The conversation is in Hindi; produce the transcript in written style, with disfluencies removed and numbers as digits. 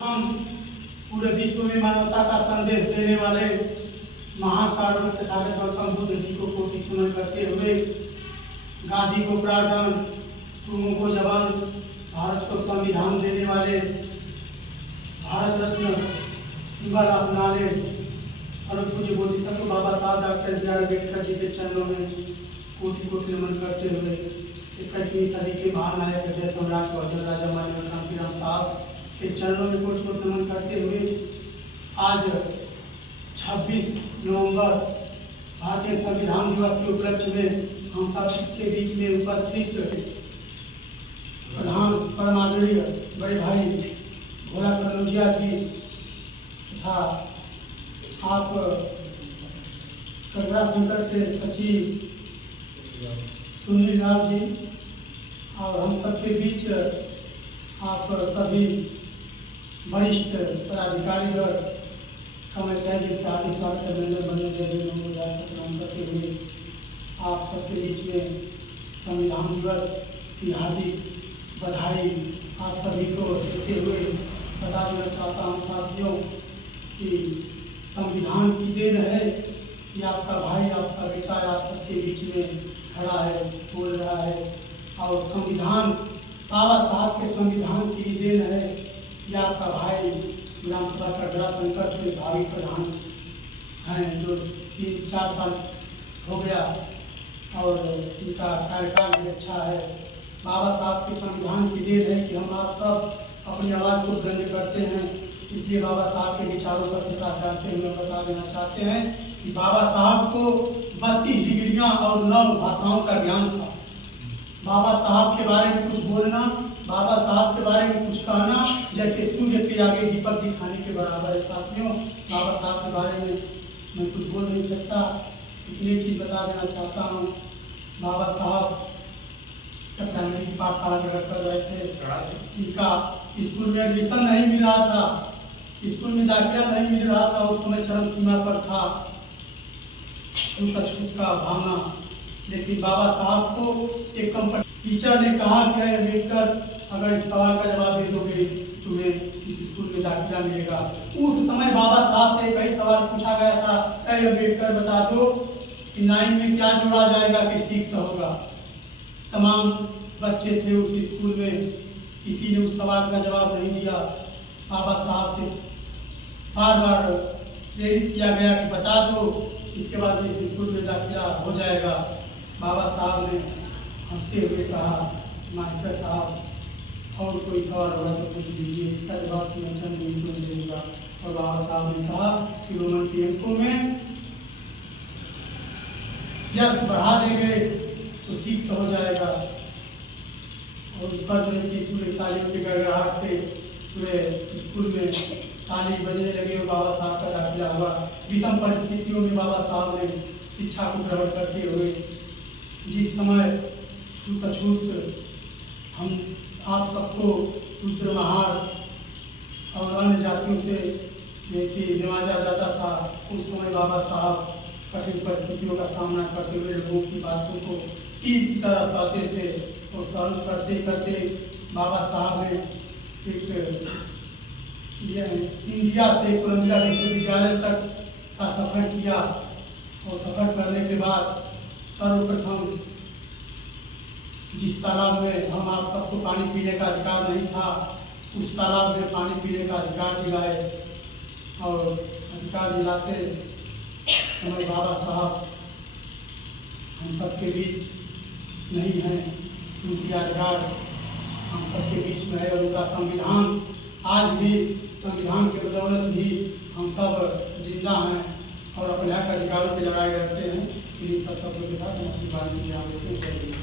हम पूरे विश्व में मानवता का संदेश देने वाले महाकारुण्य तथागत गौतम बुद्ध जी को कोटि नमन करते हुए गांधी को प्राण, तुमों को जवान, भारत को संविधान देने वाले भारत रत्न इकबाल अपनाले और पूज्य बोधिसत्व बाबा साहब doctor B are Ambedkar ji के चरणों में कोटि कोटि नमन करते हुए 21वीं सदी के महानायक हृदय सम्राट बहादुर राजा महाराजा कांशीराम साहब के चरणों में कोटि कोटि नमन करते हुए आज 26 नवंबर भारतीय संविधान दिवस के उपलक्ष्य में हम सब के बीच में उपस्थित प्रधान परमादरणीय बड़े भाई भोला कन्नौजिया जी तथा आप कगरा सेंटर के सचिव सुनील राव जी और हम सबके बीच आप सभी वरिष्ठ पदाधिकारीगण का मैं तय दिल से हार्दिक स्वागत अभिनंदन बने प्रणाम करते हुए आप सबके बीच में संविधान दिवस की हार्दिक बधाई आप सभी को देते हुए बता देना चाहता हूँ साथियों कि संविधान की देन है कि आपका भाई आपका बेटा आप सबके बीच में खड़ा है, बोल रहा है और संविधान बाबा साहब के संविधान की देन है कि आपका भाई विधानसभा कटरा संकट के भावी प्रधान हैं जो 3-4 साल हो गया और इनका कार्यकाल भी अच्छा है। बाबा साहब के संविधान की देन है कि हम आप सब अपनी आवाज़ को बुलंद करते हैं, इसलिए बाबा साहब के विचारों पर प्रकाश डालते हुए बता देना चाहते हैं कि बाबा साहब को 32 डिग्रियाँ और 9 भाषाओं का ज्ञान था। बाबा साहब के बारे में कुछ बोलना, बाबा साहब के बारे में कुछ कहना जैसे सूर्य के आगे दीपक दिखाने के बराबर है। साथियों, बाबा साहब के बारे में मैं कुछ बोल नहीं सकता, इतनी चीज़ बता देना चाहता हूँ। बाबा साहब प्राइमरी पाठशाला ग्रहण कर रहे थे, इनका स्कूल में एडमिशन नहीं मिल रहा था, स्कूल में दाखिला नहीं मिल रहा था, उस समय चरम सीमा पर था छूत का भावना। लेकिन बाबा साहब को एक टीचर ने कहा कि अम्बेडकर अगर इस सवाल का जवाब दे दोगे तुम्हें इस स्कूल में दाखिला मिलेगा। उस समय बाबा साहब से कई सवाल पूछा गया था, अरे अम्बेडकर बता दो कि 9 में क्या जोड़ा जाएगा कि 6 होगा। तमाम बच्चे थे उस स्कूल में, किसी ने उस सवाल का जवाब नहीं दिया। बाबा साहब से बार बार प्रेरित किया गया कि बता दो, इसके बाद इस स्कूल में दाखिला हो जाएगा। बाबा साहब ने हंसते हुए कहा, मास्टर साहब और कोई सवाल होगा तो पूछ लीजिए, इसका जवाब मैं चंद मिनटों में दूंगा। और बाबा साहब ने कहा कि रोमन के अंकों में यश बढ़ा देंगे तो 6 हो जाएगा। और उस पर जो है पूरे तालियों के गड़गड़ाहट से पूरे स्कूल में ताली बजने लगे और बाबा साहब का दाखिला हुआ। विषम परिस्थितियों में बाबा साहब ने शिक्षा को ग्रहण करते हुए जिस समय छूत हम आप सबको शूद्र महार और अन्य जातियों से नवाजा जाता था, उस समय बाबा साहब कठिन परिस्थितियों का सामना करते हुए लोगों की बातों को तीर की तरह कहते थे और सहन करते करते बाबा साहब ने एक इंडिया से कोलंबिया विश्वविद्यालय तक का सफ़र किया और सफ़र करने के बाद सर्वप्रथम जिस तालाब में हम आप सबको पानी पीने का अधिकार नहीं था, उस तालाब में पानी पीने का अधिकार दिलाए और अधिकार दिलाते समय बाबा साहब हम सबके बीच नहीं हैं, उनकी अधिकार हम सबके बीच में है और उनका संविधान आज भी संविधान के बदौलत ही हम सब जिंदा हैं और अपने हक अधिकारों की लड़ाई लड़ते हैं। इन्हीं सब शब्दों के साथ हम अपनी बात में ध्यान देते हैं।